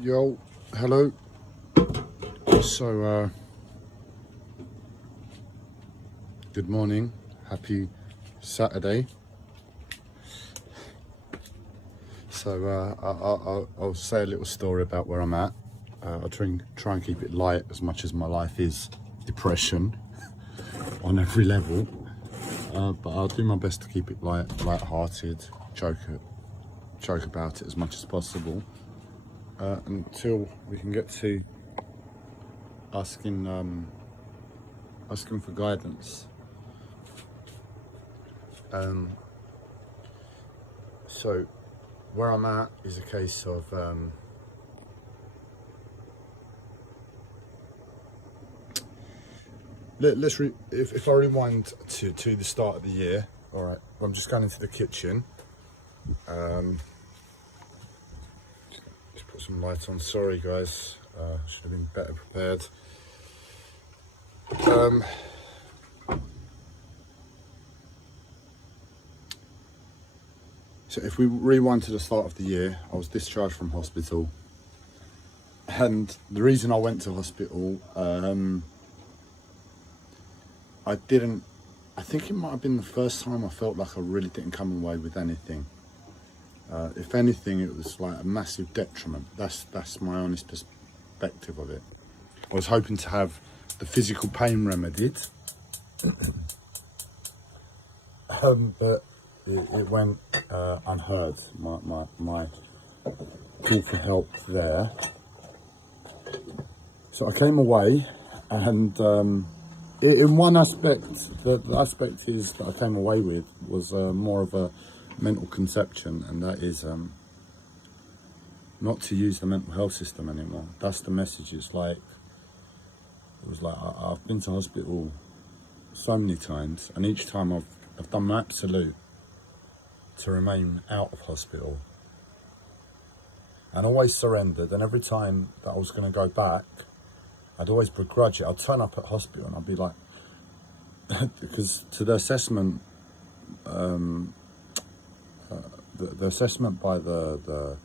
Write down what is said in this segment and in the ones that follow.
Yo, hello. So, good morning. Happy Saturday. So, I'll say a little story about where I'm at. I'll try and keep it light as much as my life is depression on every level. But I'll do my best to keep it light-hearted, joke about it as much as possible, until we can get to asking for guidance. So where I'm at is a case of if I rewind to the start of the year. All right, I'm just going into the kitchen. Just put some light on. Sorry guys, should have been better prepared. So if we rewind to the start of the year, I was discharged from hospital, and the reason I went to hospital, I think it might have been the first time I felt like I really didn't come away with anything. If anything, it was like a massive detriment. That's my honest perspective of it. I was hoping to have the physical pain remedied, but it went unheard. My call for help there. So I came away, and in one aspect, the aspect is that I came away with was more of a mental conception, and that is not to use the mental health system anymore. That's the message. It was like I've been to hospital so many times, and each time I've done my absolute to remain out of hospital, and always surrendered. And every time that I was going to go back, I'd always begrudge it. I'd turn up at hospital and I'd be like, because to the assessment, the assessment by the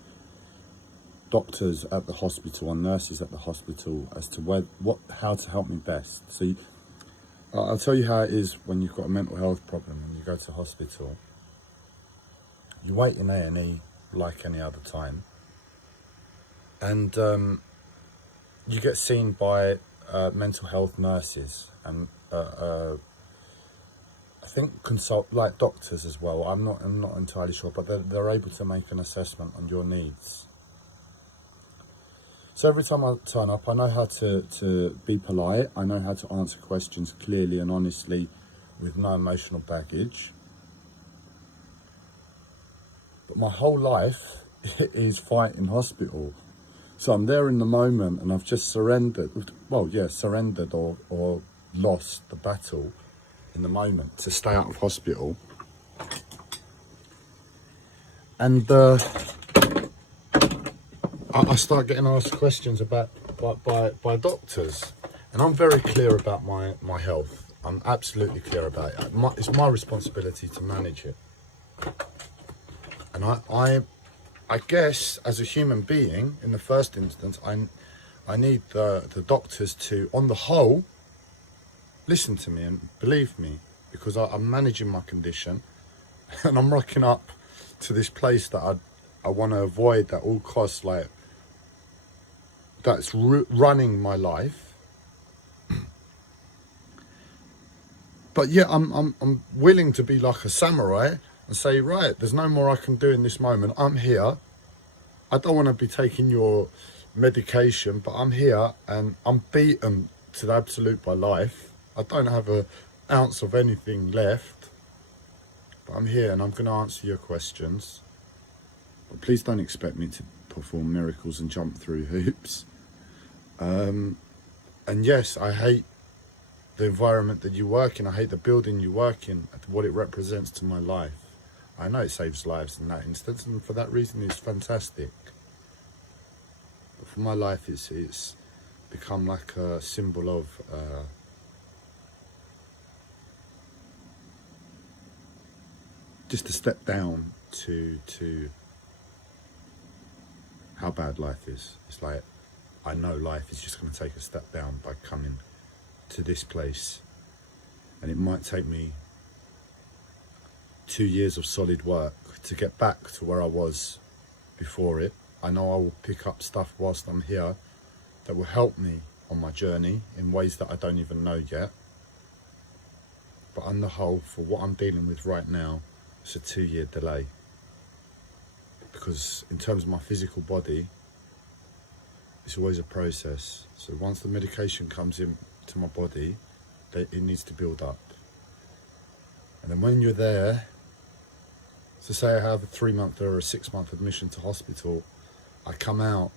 doctors at the hospital and nurses at the hospital as to how to help me best. So I'll tell you how it is when you've got a mental health problem and you go to hospital. You wait in A&E like any other time, and you get seen by mental health nurses and I think like doctors as well. I'm not entirely sure, but they're able to make an assessment on your needs. So every time I turn up, I know how to be polite. I know how to answer questions clearly and honestly with no emotional baggage. But my whole life is fighting hospital. So I'm there in the moment, and I've just surrendered. Well, yeah, surrendered or lost the battle in the moment to stay out of hospital. And I start getting asked questions by doctors, and I'm very clear about my health. I'm absolutely clear about it. It's my responsibility to manage it. And I guess as a human being, in the first instance, I need the doctors to, on the whole, listen to me and believe me, because I'm managing my condition, and I'm rocking up to this place that I want to avoid at all costs, like that's running my life. But yeah, I'm willing to be like a samurai and say, right, there's no more I can do in this moment. I'm here. I don't want to be taking your medication, but I'm here and I'm beaten to the absolute by life. I don't have an ounce of anything left, but I'm here and I'm going to answer your questions. But please don't expect me to perform miracles and jump through hoops. And yes, I hate the environment that you work in. I hate the building you work in, what it represents to my life. I know it saves lives in that instance, and for that reason it's fantastic. But for my life, it's become like a symbol of just a step down to how how bad life is. It's like, I know life is just going to take a step down by coming to this place. And it might take me 2 years of solid work to get back to where I was before it. I know I will pick up stuff whilst I'm here that will help me on my journey in ways that I don't even know yet. But on the whole, for what I'm dealing with right now, it's a 2-year delay. Because in terms of my physical body, it's always a process. So once the medication comes into my body, it needs to build up. And then when you're there, so say I have a 3-month or a 6-month admission to hospital, I come out,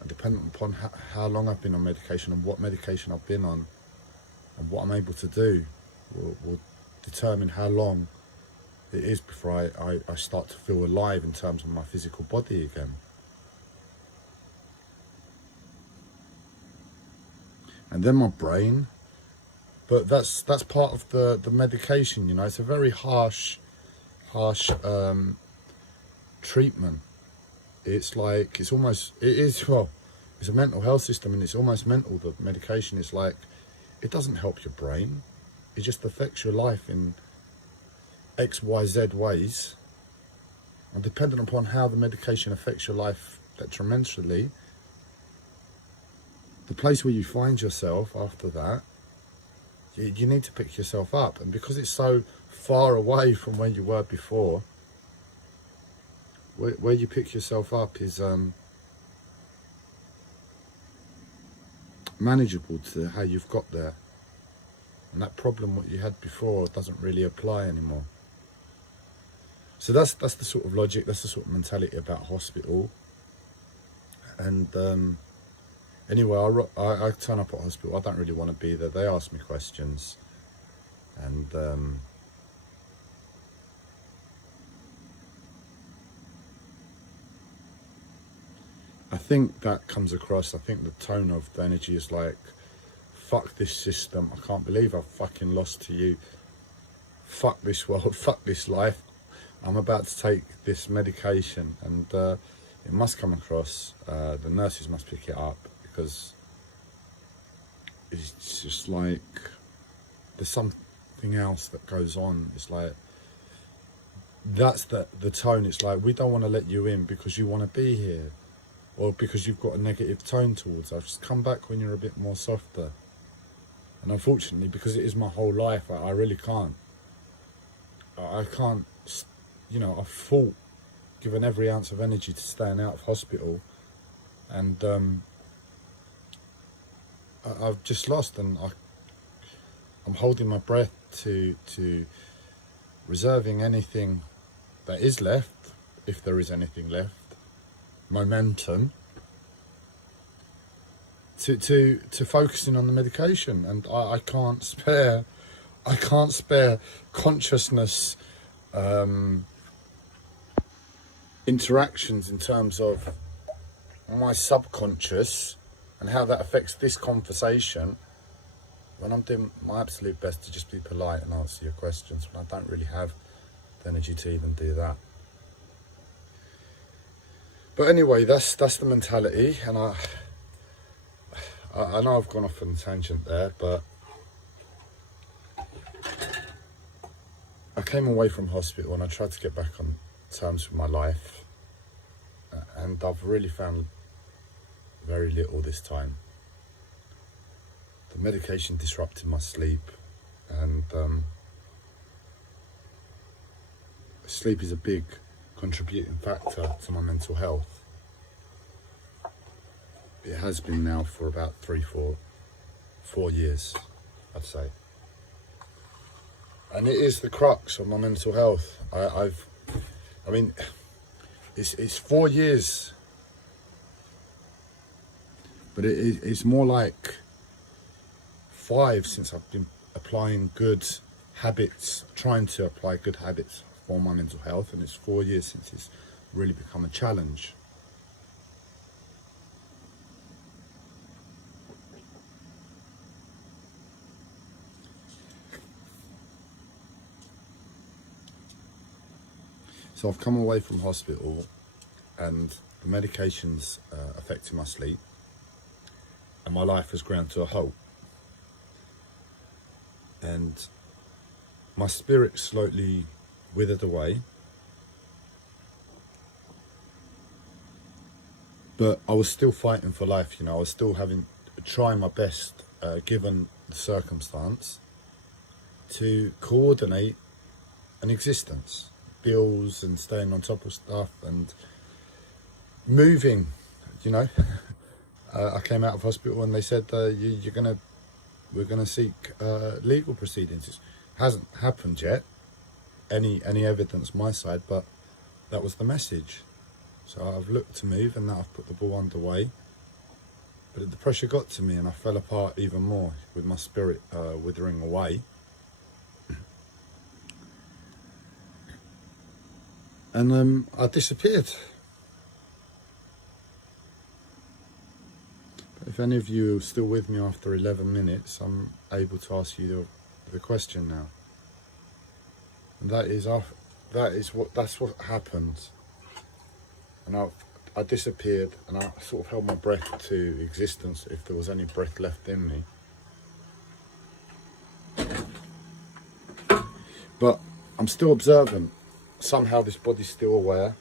and depending upon how long I've been on medication and what medication I've been on and what I'm able to do will determine how long it is before I start to feel alive in terms of my physical body again. And then my brain, but that's part of the medication, you know. It's a very harsh treatment. It's like, it's a mental health system, and it's almost mental. The medication is like, it doesn't help your brain. It just affects your life in X, Y, Z ways. And depending upon how the medication affects your life detrimentally, the place where you find yourself after that, you need to pick yourself up. And because it's so far away from where you were before, where you pick yourself up is manageable to how you've got there. And that problem what you had before doesn't really apply anymore. So that's the sort of logic, that's the sort of mentality about hospital. And anyway, I turn up at hospital. I don't really want to be there. They ask me questions, and I think that comes across. I think the tone of the energy is like, fuck this system. I can't believe I've fucking lost to you. Fuck this world. Fuck this life. I'm about to take this medication, and it must come across. The nurses must pick it up, because it's just like there's something else that goes on. It's like, that's the tone. It's like, we don't want to let you in because you want to be here, or because you've got a negative tone towards us. Just come back when you're a bit more softer. And unfortunately, because it is my whole life, I really can't. I can't, you know, I've fought, given every ounce of energy to staying out of hospital, and I've just lost, and I'm holding my breath to reserving anything that is left, if there is anything left, momentum, to focusing on the medication. And I can't spare consciousness interactions in terms of my subconscious and how that affects this conversation, when I'm doing my absolute best to just be polite and answer your questions, when I don't really have the energy to even do that. But anyway, that's the mentality. And I know I've gone off on a tangent there, but I came away from hospital and I tried to get back on terms with my life, and I've really found very little this time. The medication disrupted my sleep, and sleep is a big contributing factor to my mental health. It has been now for about 4 years, I'd say. And it is the crux of my mental health. I mean, it's 4 years, but it's more like 5 since I've been applying good habits, trying to apply good habits for my mental health, and it's 4 years since it's really become a challenge. So I've come away from hospital, and the medication's affecting my sleep, and my life has ground to a halt. And my spirit slowly withered away. But I was still fighting for life, you know. I was still trying my best, given the circumstance, to coordinate an existence, bills and staying on top of stuff and moving, you know. I came out of hospital and they said we're gonna seek legal proceedings. It hasn't happened yet, any evidence my side, but that was the message. So I've looked to move, and now I've put the ball underway. But the pressure got to me and I fell apart even more, with my spirit withering away. And I disappeared. But if any of you are still with me after 11 minutes, I'm able to ask you the question now. And that's what happened. And I disappeared, and I sort of held my breath to existence, if there was any breath left in me. But I'm still observant. Somehow this body's still aware,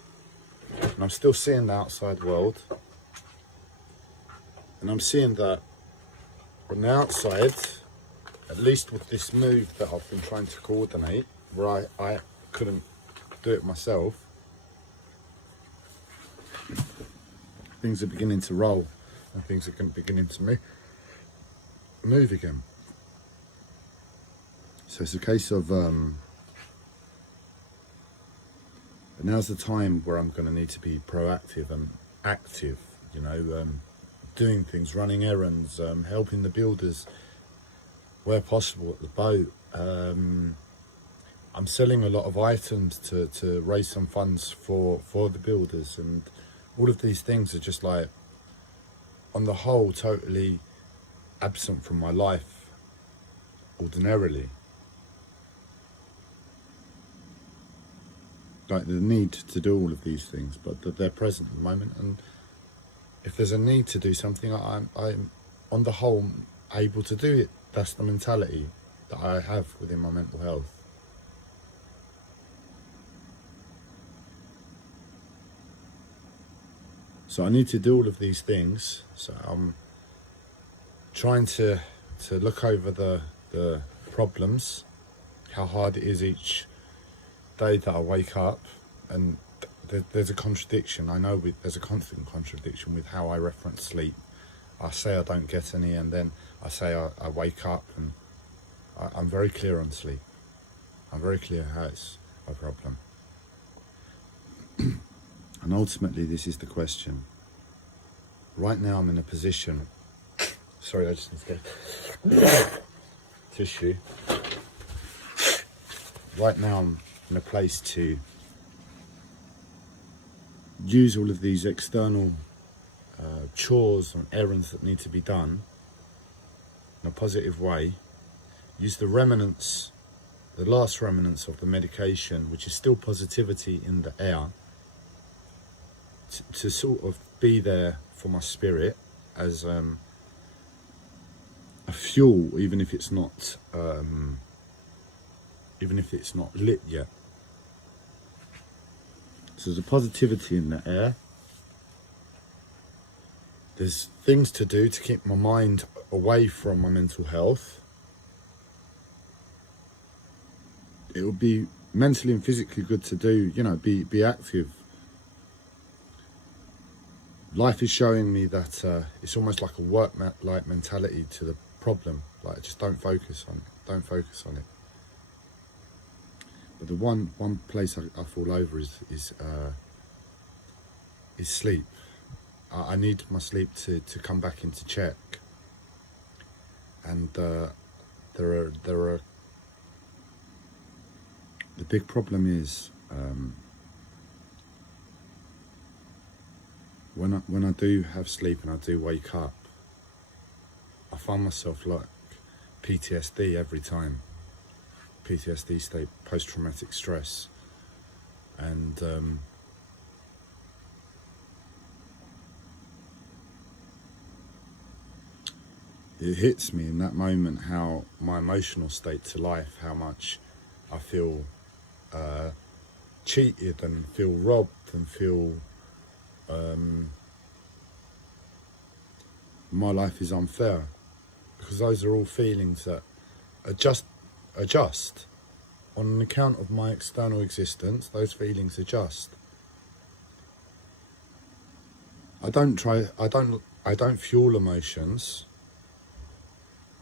and I'm still seeing the outside world. And I'm seeing that on the outside, at least with this move that I've been trying to coordinate, where I couldn't do it myself, things are beginning to roll, and things are beginning to move again. So it's a case of now's the time where I'm going to need to be proactive and active, you know, doing things, running errands, helping the builders where possible at the boat. I'm selling a lot of items to raise some funds for the builders, and all of these things are just like, on the whole, totally absent from my life ordinarily. Like the need to do all of these things, but that they're present at the moment. And if there's a need to do something, I'm on the whole able to do it. That's the mentality that I have within my mental health. So I need to do all of these things. So I'm trying to look over the problems, how hard it is each day that I wake up, and there's a contradiction. I know there's a constant contradiction with how I reference sleep. I say I don't get any, and then I say I wake up, and I'm very clear on sleep. I'm very clear how it's a problem. And ultimately, this is the question. Right now, I'm in a position. Sorry, I just need to get tissue. Right now, I'm in a place to use all of these external chores and errands that need to be done in a positive way. Use the remnants, the last remnants of the medication, which is still positivity in the air, to sort of be there for my spirit as a fuel, even if it's not lit yet. So there's a positivity in the air. There's things to do to keep my mind away from my mental health. It would be mentally and physically good to do, you know, be active. Life is showing me that it's almost like a work-like mentality to the problem. Like, just don't focus on it. Don't focus on it. But the one place I fall over is sleep. I need my sleep to come back into check. And there are the big problem is when I do have sleep and I do wake up, I find myself like PTSD every time. PTSD state, post-traumatic stress, and it hits me in that moment how my emotional state to life, how much I feel cheated and feel robbed and feel my life is unfair, because those are all feelings that adjust on account of my external existence. Those feelings adjust. I don't fuel emotions,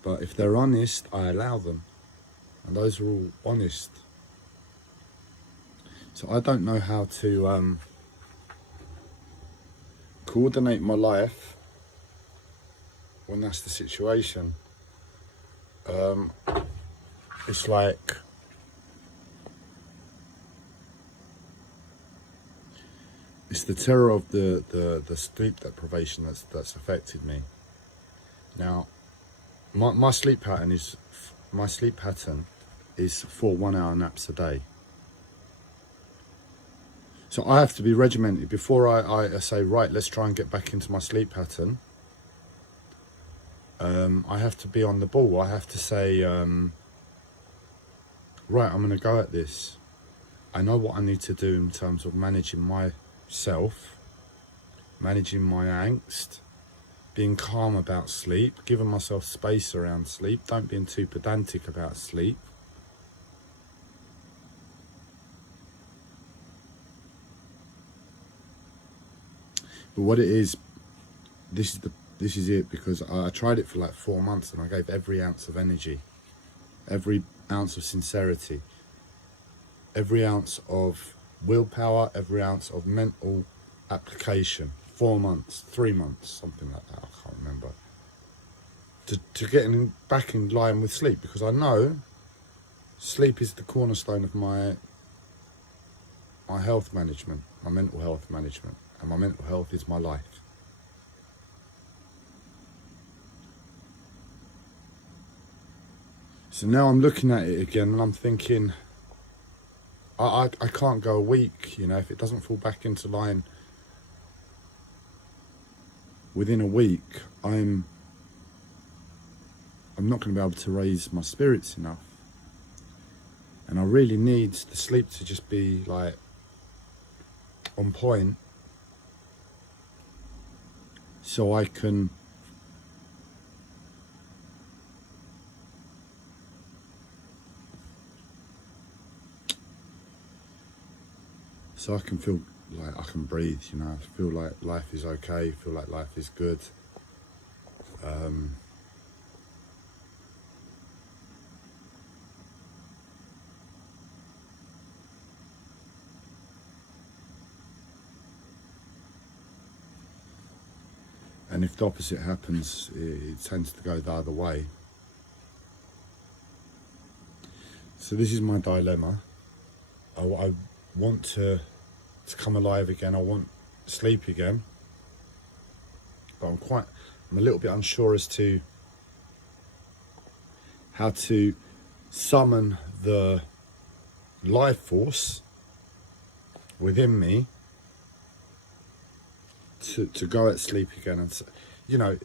but if they're honest, I allow them, and those are all honest. So I don't know how to coordinate my life when that's the situation. It's like it's the terror of the sleep deprivation that's affected me. Now, my sleep pattern is 4 1-hour naps a day. So I have to be regimented before I say, right, let's try and get back into my sleep pattern. I have to be on the ball. I have to say, right, I'm going to go at this. I know what I need to do in terms of managing myself, managing my angst, being calm about sleep, giving myself space around sleep, don't being too pedantic about sleep. But what it is, this is it, because I tried it for like 4 months and I gave every ounce of energy, every ounce of sincerity, every ounce of willpower, every ounce of mental application. 4 months, 3 months, something like that, I can't remember. To getting back in line with sleep, because I know sleep is the cornerstone of my health management, my mental health management, and my mental health is my life. So now I'm looking at it again and I'm thinking, I can't go a week, you know, if it doesn't fall back into line within a week, I'm not going to be able to raise my spirits enough. And I really need the sleep to just be like on point, so I can feel like I can breathe, you know, feel like life is okay, feel like life is good. And if the opposite happens, it tends to go the other way. So this is my dilemma. I want to come alive again. I want sleep again. But I'm a little bit unsure as to how to summon the life force within me to go at sleep again. And, you know,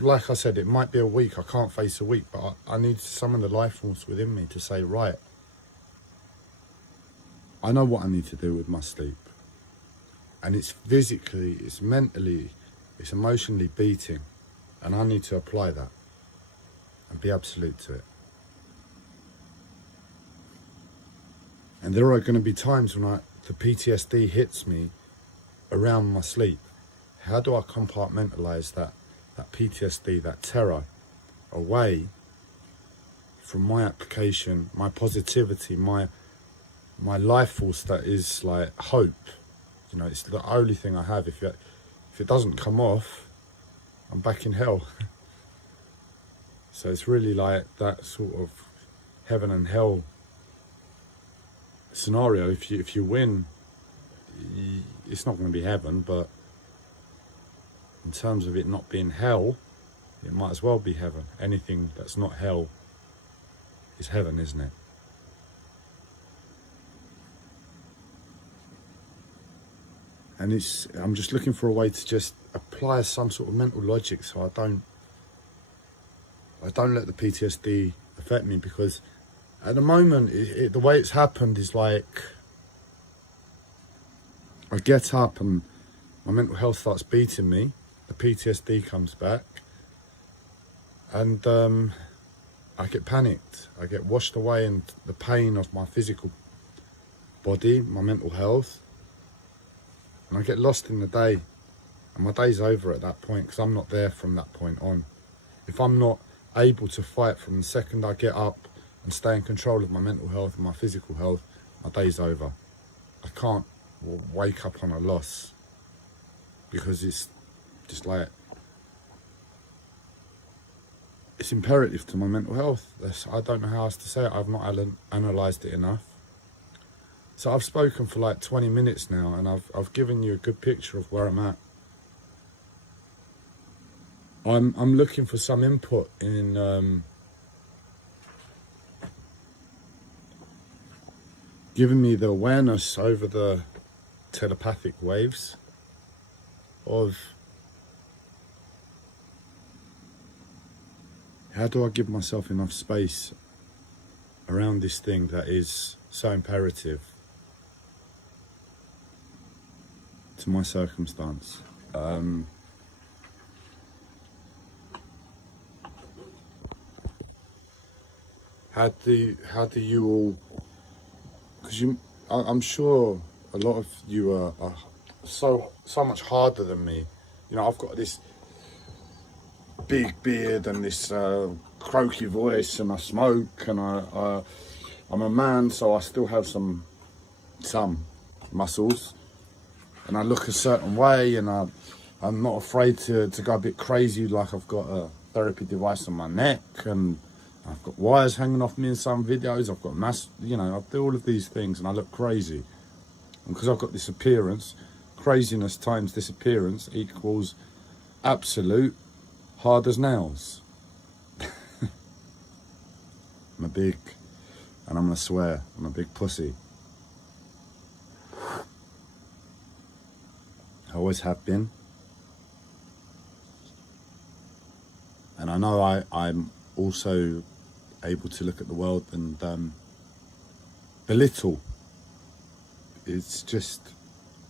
like I said, it might be a week. I can't face a week, but I need to summon the life force within me to say, right, I know what I need to do with my sleep. And it's physically, it's mentally, it's emotionally beating. And I need to apply that and be absolute to it. And there are going to be times when the PTSD hits me around my sleep. How do I compartmentalize that PTSD, that terror, away from my application, my positivity, my life force that is like hope? You know, it's the only thing I have. If it doesn't come off, I'm back in hell. So it's really like that sort of heaven and hell scenario. If you win, it's not going to be heaven, but in terms of it not being hell, it might as well be heaven. Anything that's not hell is heaven, isn't it? And I'm just looking for a way to just apply some sort of mental logic, so I don't I don't let the PTSD affect me, because at the moment, the way it's happened is like, I get up and my mental health starts beating me, the PTSD comes back, and I get panicked. I get washed away in the pain of my physical body, my mental health, and I get lost in the day, and my day's over at that point, because I'm not there from that point on. If I'm not able to fight from the second I get up and stay in control of my mental health and my physical health, my day's over. I can't wake up on a loss, because it's just like, it's imperative to my mental health. I don't know how else to say it. I've not analysed it enough. So I've spoken for like 20 minutes now, and I've given you a good picture of where I'm at. I'm looking for some input in giving me the awareness over the telepathic waves of how do I give myself enough space around this thing that is so imperative to my circumstance. How do you all, because I'm sure a lot of you are so much harder than me. You know, I've got this big beard and this croaky voice, and I smoke, and I'm a man, so I still have some muscles, and I look a certain way, and I'm not afraid to go a bit crazy, like I've got a therapy device on my neck, and I've got wires hanging off me in some videos, I've got you know, I do all of these things, and I look crazy. And because I've got this appearance, craziness times this appearance equals absolute hard as nails. I'm a big, and I'm gonna swear, I'm a big pussy. I always have been. And I know I'm also able to look at the world and belittle. It's just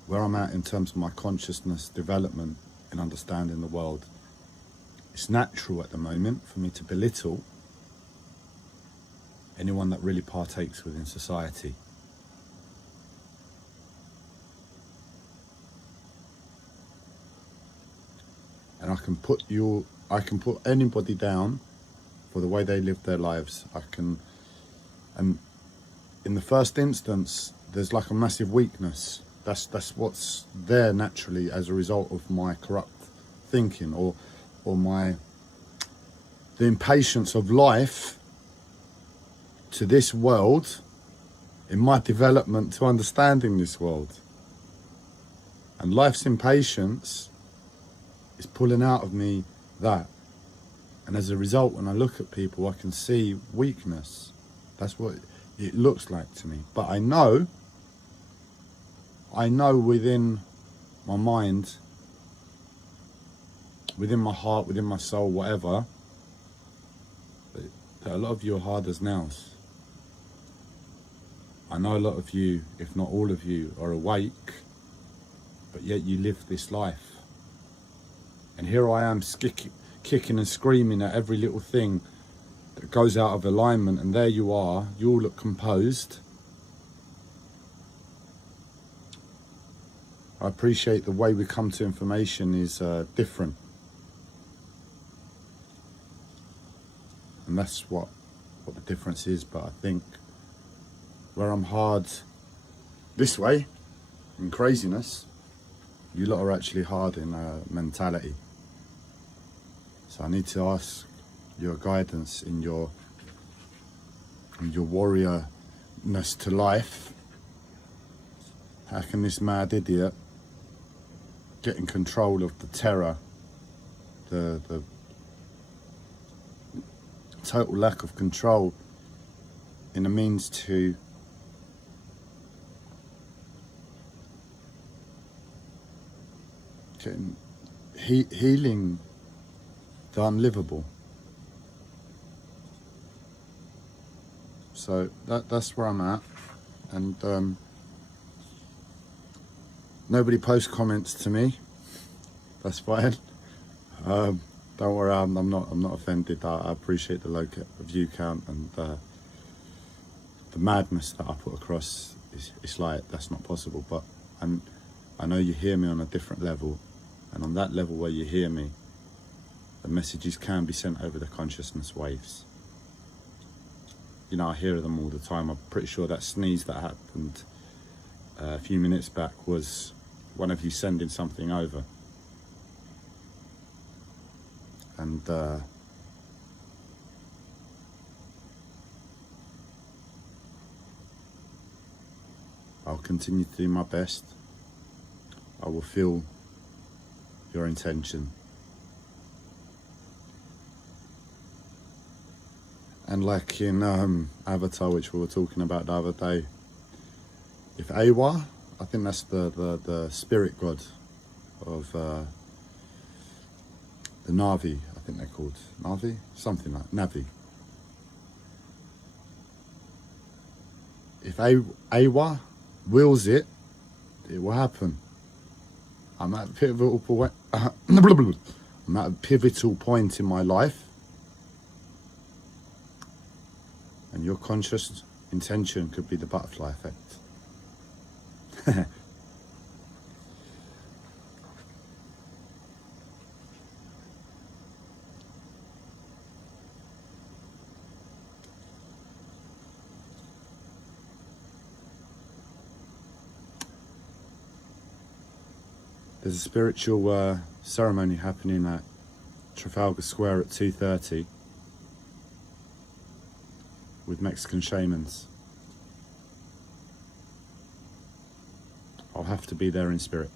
where I'm at in terms of my consciousness development and understanding the world. It's natural at the moment for me to belittle anyone that really partakes within society. And I can put anybody down for the way they live their lives. And in the first instance, there's like a massive weakness. That's what's there naturally as a result of my corrupt thinking, or the impatience of life to this world, in my development to understanding this world. And life's impatience is pulling out of me that. And as a result, when I look at people, I can see weakness. That's what it looks like to me. But I know within my mind, within my heart, within my soul, whatever, that a lot of you are hard as nails. I know a lot of you, if not all of you, are awake, but yet you live this life. And here I am kicking and screaming at every little thing that goes out of alignment, and there you are, you all look composed. I appreciate the way we come to information is different. And that's what the difference is. But I think where I'm hard this way, in craziness, you lot are actually hard in mentality. So I need to ask your guidance in your warriorness to life. How can this mad idiot get in control of the terror, the total lack of control in a means to healing the unlivable? So that's where I'm at. And nobody posts comments to me. That's fine. Don't worry, I'm not offended. I appreciate the low view count and the madness that I put across. It's like that's not possible. But I know you hear me on a different level, and on that level where you hear me, the messages can be sent over the consciousness waves. You know, I hear them all the time. I'm pretty sure that sneeze that happened a few minutes back was one of you sending something over. And I'll continue to do my best. I will feel your intention. And like in Avatar, which we were talking about the other day, if Awa, I think that's the spirit god of the Navi, I think they're called. Navi? Something like Navi. If Awa wills it, it will happen. I'm at a pivotal point. I'm at a pivotal point in my life. And your conscious intention could be the butterfly effect. There's a spiritual ceremony happening at Trafalgar Square at 2:30 with Mexican shamans. I'll have to be there in spirit.